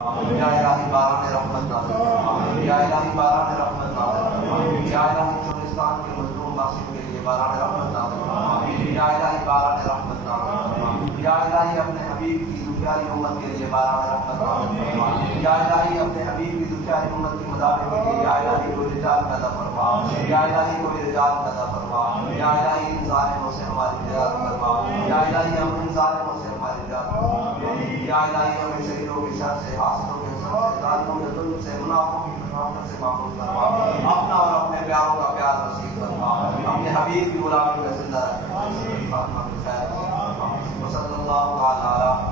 یا الہی باران رحمت نازل فرما، یا الہی باران رحمت نازل فرما، یا الہی چولستان کے مظلوم ناصر کے لیے باران رحمت نازل فرما، یا الہی باران رحمت نازل فرما، یا الہی اپنے حبیب کی پیاری امت کے لیے باران رحمت نازل فرما، یا الہی اپنے حبیب کی پیاری امت کی مدافع کے لیے یا الہی کوئی رجال پیدا فرما، یا الہی کوئی رجال پیدا فرما، یا الہی ان ظالموں سے ہماری نجات فرما، یا الہی ہم ان ظالموں سے ہماری نجات فرما، یا الہی ہمیں شہیدوں کی شر سے، حاسدوں کے شر سے، ظالموں کے ظلم سے، منافقوں کی منافقت سے محفوظ فرما، اپنا اور اپنے پیاروں کا پیار نصیب فرما، اپنے حبیب کی غلامی میں زندہ رکھنا، صلی اللہ علیہ